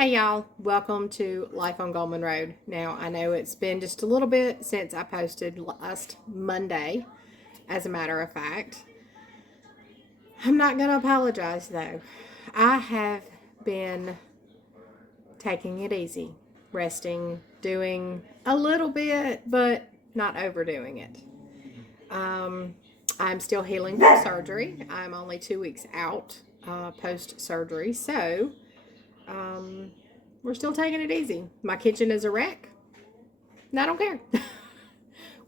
Hey y'all, welcome to Life on Goldman Road. Now, I know it's been just a little bit since I posted last Monday, as a matter of fact. I'm not going to apologize though. I have been taking it easy, resting, doing a little bit, but not overdoing it. I'm still healing from surgery. I'm only 2 weeks out post surgery, so we're still taking it easy. My kitchen is a wreck, and I don't care.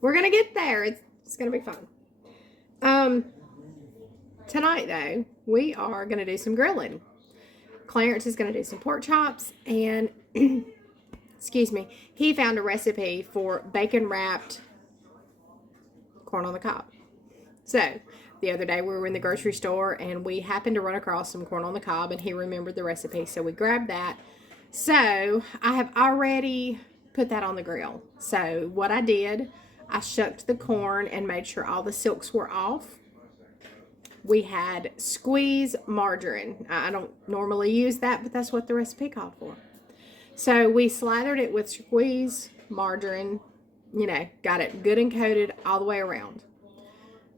We're gonna get there. It's gonna be fun. Tonight though, we are gonna do some grilling. Clarence is gonna do some pork chops, and excuse me, he found a recipe for bacon wrapped corn on the cob. So the other day we were in the grocery store and we happened to run across some corn on the cob, and he remembered the recipe, so we grabbed that. So I have already put that on the grill. So what I did, I shucked the corn and made sure all the silks were off. We had squeeze margarine. I don't normally use that, but that's what the recipe called for. So we slathered it with squeeze margarine, got it good and coated all the way around.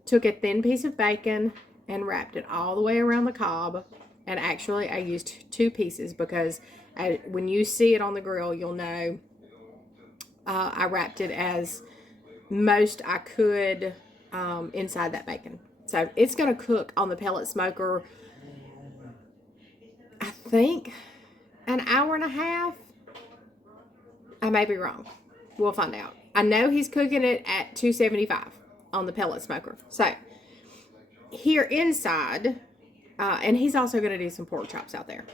Took a thin piece of bacon and wrapped it all the way around the cob. And actually I used 2 pieces because when you see it on the grill, you'll know I wrapped it as most I could inside that bacon. So it's going to cook on the pellet smoker, I think, an hour and a half. I may be wrong. We'll find out. I know he's cooking it at 275 on the pellet smoker. So here inside, and he's also going to do some pork chops out there.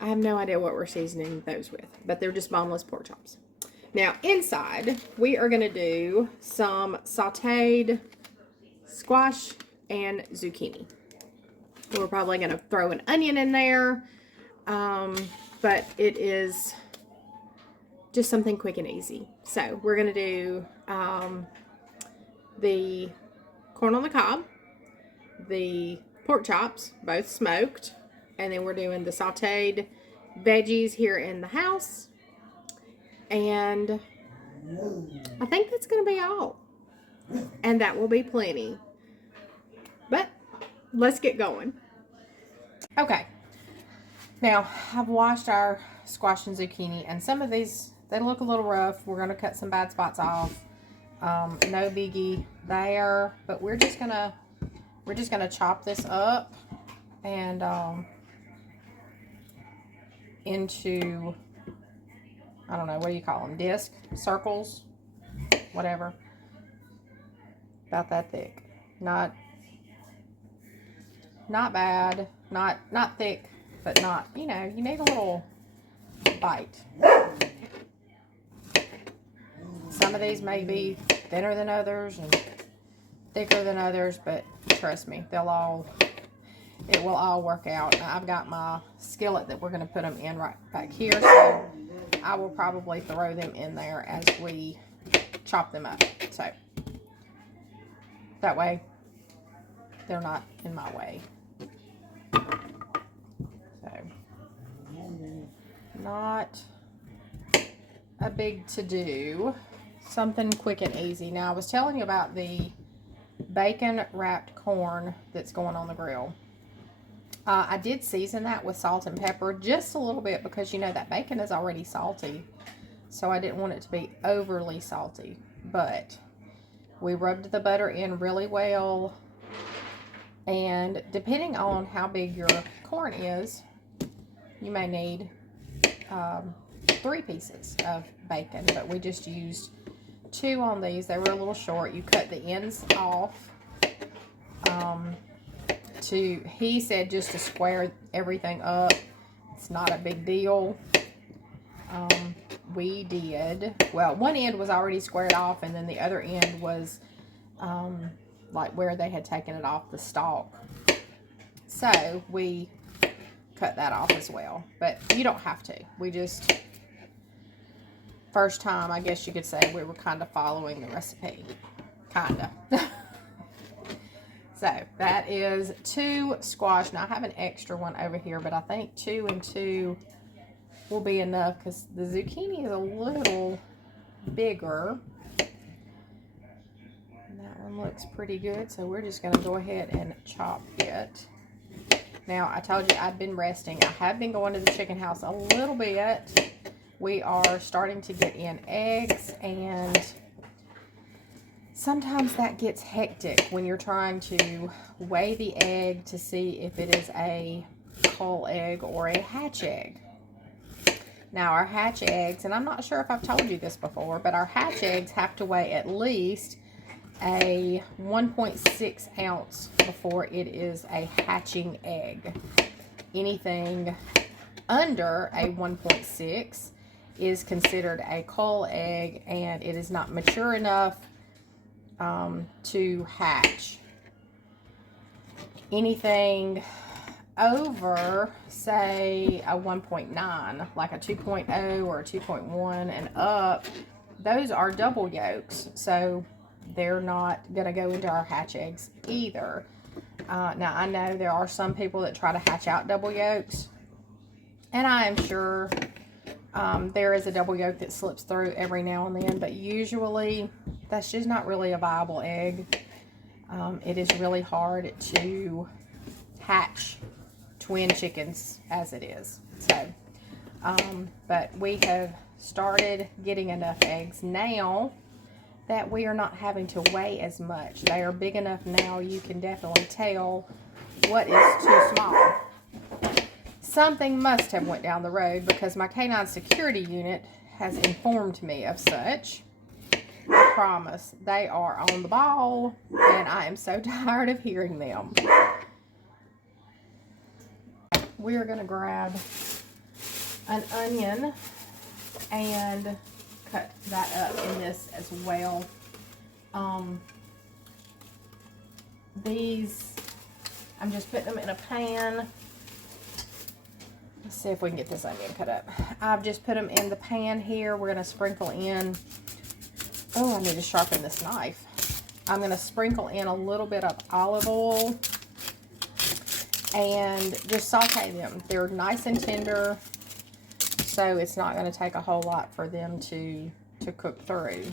I have no idea what we're seasoning those with, but they're just boneless pork chops. Now, inside, we are going to do some sauteed squash and zucchini. We're probably going to throw an onion in there, but it is just something quick and easy. So, we're going to do the corn on the cob, the pork chops, both smoked, and then we're doing the sauteed veggies here in the house. And I think that's going to be all. And that will be plenty. But let's get going. Okay. Now, I've washed our squash and zucchini, and some of these, they look a little rough. We're going to cut some bad spots off. No biggie there, but we're just going to chop this up and into, I don't know, what do you call them? Disc, circles, whatever. About that thick. Not bad, not thick, but not, you need a little bite. Some of these may be thinner than others and thicker than others, but trust me, it will all work out. Now, I've got my skillet that we're going to put them in right back here, so I will probably throw them in there as we chop them up. So that way they're not in my way. So not a big to-do. Something quick and easy. Now, I was telling you about the bacon wrapped corn that's going on the grill. I did season that with salt and pepper just a little bit because, that bacon is already salty. So I didn't want it to be overly salty. But we rubbed the butter in really well. And depending on how big your corn is, you may need 3 pieces of bacon. But we just used 2 on these. They were a little short. You cut the ends off. He said just to square everything up. It's not a big deal. We did, well, one end was already squared off, and then the other end was like where they had taken it off the stalk. So we cut that off as well, but you don't have to. We just, first time, I guess you could say, we were kind of following the recipe. Kind of. So that is 2 squash. Now I have an extra one over here, but I think 2 and 2 will be enough because the zucchini is a little bigger. And that one looks pretty good, so we're just going to go ahead and chop it. Now, I told you I've been resting. I have been going to the chicken house a little bit. We are starting to get in eggs, and sometimes that gets hectic when you're trying to weigh the egg to see if it is a cull egg or a hatch egg. Now, our hatch eggs, and I'm not sure if I've told you this before, but our hatch eggs have to weigh at least a 1.6 ounce before it is a hatching egg. Anything under a 1.6 is considered a cull egg, and it is not mature enough to hatch. Anything over, say, a 1.9, like a 2.0 or a 2.1 and up, those are double yolks, so they're not going to go into our hatch eggs either. Now, I know there are some people that try to hatch out double yolks, and I am sure there is a double yolk that slips through every now and then, but usually that's just not really a viable egg. It is really hard to hatch twin chickens as it is. So, but we have started getting enough eggs now that we are not having to weigh as much. They are big enough now, you can definitely tell what is too small. Something must have went down the road because my canine security unit has informed me of such. I promise, they are on the ball, and I am so tired of hearing them. We are going to grab an onion and cut that up in this as well. These, I'm just putting them in a pan. Let's see if we can get this onion cut up. I've just put them in the pan here. We're going to sprinkle in, oh, I need to sharpen this knife. I'm going to sprinkle in a little bit of olive oil and just saute them. They're nice and tender, so it's not going to take a whole lot for them to cook through.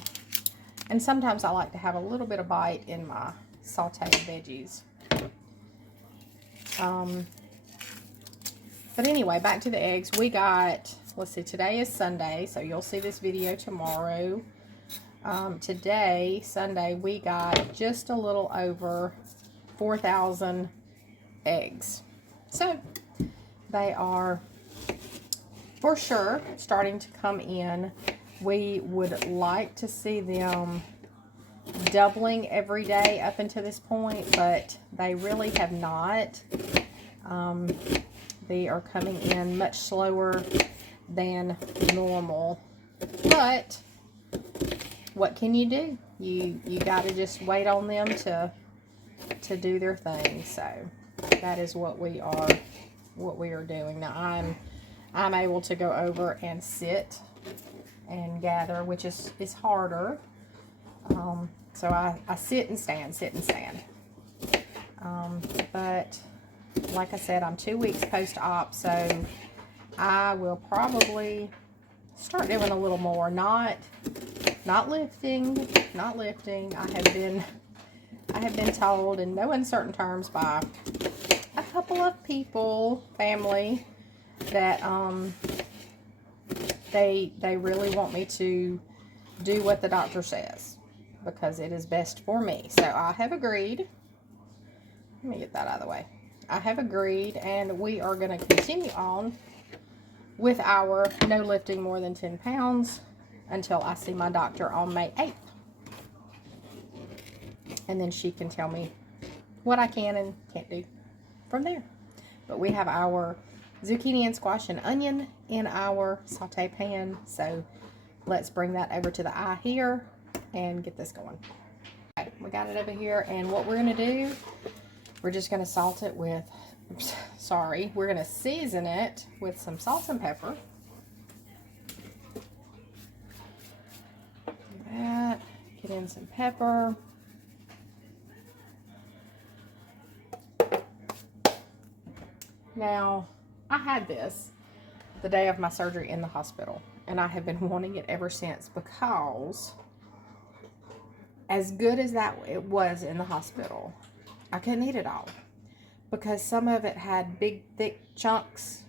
And sometimes I like to have a little bit of bite in my sauteed veggies. But anyway, back to the eggs. We got, let's see, today is Sunday, so you'll see this video tomorrow. Today, Sunday, we got just a little over 4,000 eggs. So, they are for sure starting to come in. We would like to see them doubling every day up until this point, but they really have not. They are coming in much slower than normal, but what can you do? You got to just wait on them to do their thing. So that is what we are doing now. I'm able to go over and sit and gather, which is harder. So I sit and stand, but like I said, I'm 2 weeks post-op, so I will probably start doing a little more. Not lifting. I have been told in no uncertain terms by a couple of people, family, that they really want me to do what the doctor says because it is best for me. So I have agreed. Let me get that out of the way. I have agreed, and we are going to continue on with our no lifting more than 10 pounds until I see my doctor on May 8th. And then she can tell me what I can and can't do from there. But we have our zucchini and squash and onion in our saute pan. So let's bring that over to the eye here and get this going. Okay, we got it over here, and what we're going to do, we're just going to salt it with, we're going to season it with some salt and pepper. Do that. Get in some pepper. Now, I had this the day of my surgery in the hospital. And I have been wanting it ever since, because as good as that it was in the hospital, I couldn't eat it all, because some of it had big, thick chunks,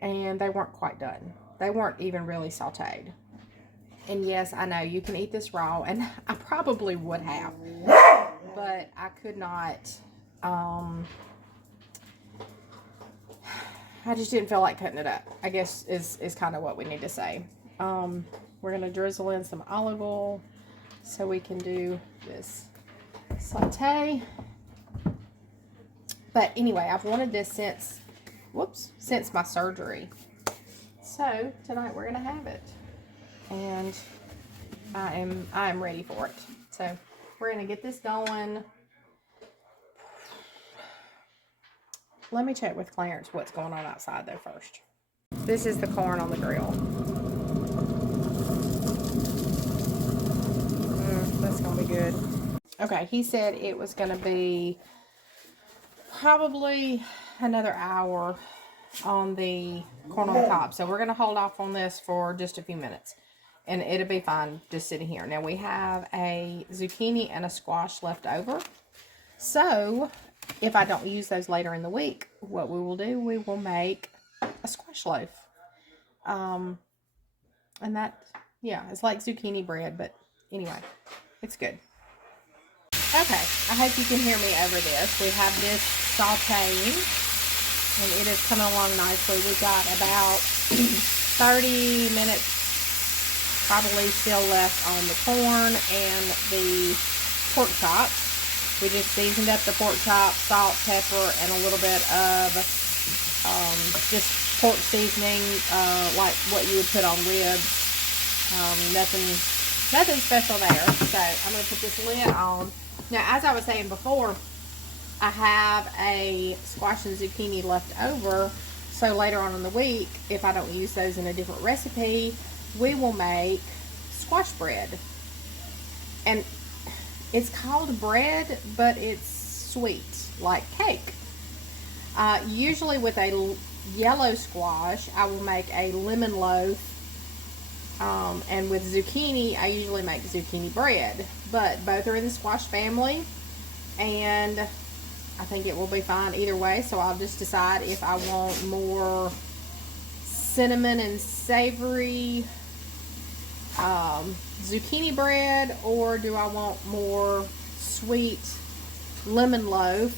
and they weren't quite done. They weren't even really sauteed. And yes, I know you can eat this raw, and I probably would have, but I could not. I just didn't feel like cutting it up, I guess is kind of what we need to say. We're going to drizzle in some olive oil so we can do this saute. But anyway, I've wanted this since my surgery. So tonight we're going to have it. And I am ready for it. So we're going to get this going. Let me check with Clarence what's going on outside though first. This is the corn on the grill. That's going to be good. Okay, he said it was going to be probably another hour on the corn on the cob. So we're going to hold off on this for just a few minutes. And it'll be fine just sitting here. Now we have a zucchini and a squash left over. So if I don't use those later in the week, what we will do, we will make a squash loaf. And that, yeah, it's like zucchini bread, but anyway, it's good. Okay, I hope you can hear me over this. We have this sauteing, and it is coming along nicely. We've got about 30 minutes probably still left on the corn and the pork chops. We just seasoned up the pork chops, salt, pepper, and a little bit of just pork seasoning, like what you would put on ribs. Nothing special there. So I'm going to put this lid on. Now, as I was saying before, I have a squash and zucchini left over. So later on in the week, if I don't use those in a different recipe, we will make squash bread. And it's called bread, but it's sweet, like cake. Usually with a yellow squash, I will make a lemon loaf. And with zucchini, I usually make zucchini bread. But both are in the squash family, and I think it will be fine either way. So I'll just decide if I want more cinnamon and savory zucchini bread, or do I want more sweet lemon loaf.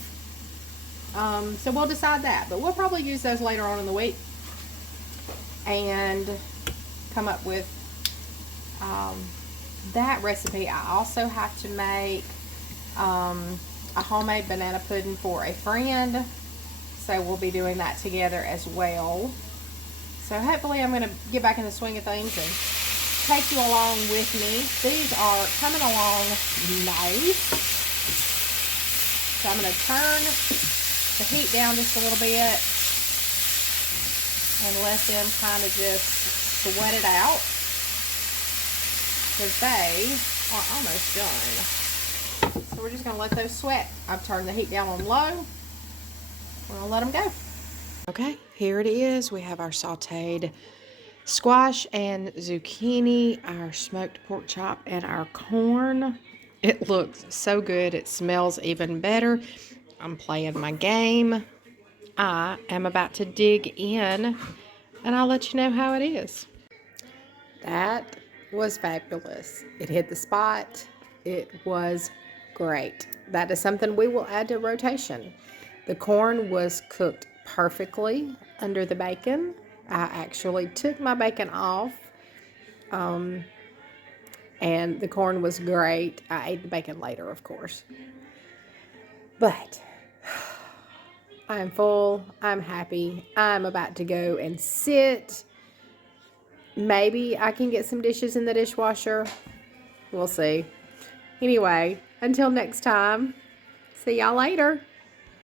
So we'll decide that, but we'll probably use those later on in the week and come up with that recipe. I also have to make a homemade banana pudding for a friend, so we'll be doing that together as well. So hopefully I'm going to get back in the swing of things and take you along with me. These are coming along nice. So I'm going to turn the heat down just a little bit and let them kind of just sweat it out, because they are almost done. So we're just going to let those sweat. I've turned the heat down on low. We're going to let them go. Okay, here it is. We have our sauteed squash and zucchini, our smoked pork chop, and our corn. It looks so good. It smells even better. I'm playing my game. I am about to dig in, and I'll let you know how it is. That was fabulous. It hit the spot. It was great. That is something we will add to rotation. The corn was cooked perfectly under the bacon. I actually took my bacon off, and the corn was great. I ate the bacon later, of course. But I'm full. I'm happy. I'm about to go and sit. Maybe I can get some dishes in the dishwasher. We'll see. Anyway, until next time, see y'all later.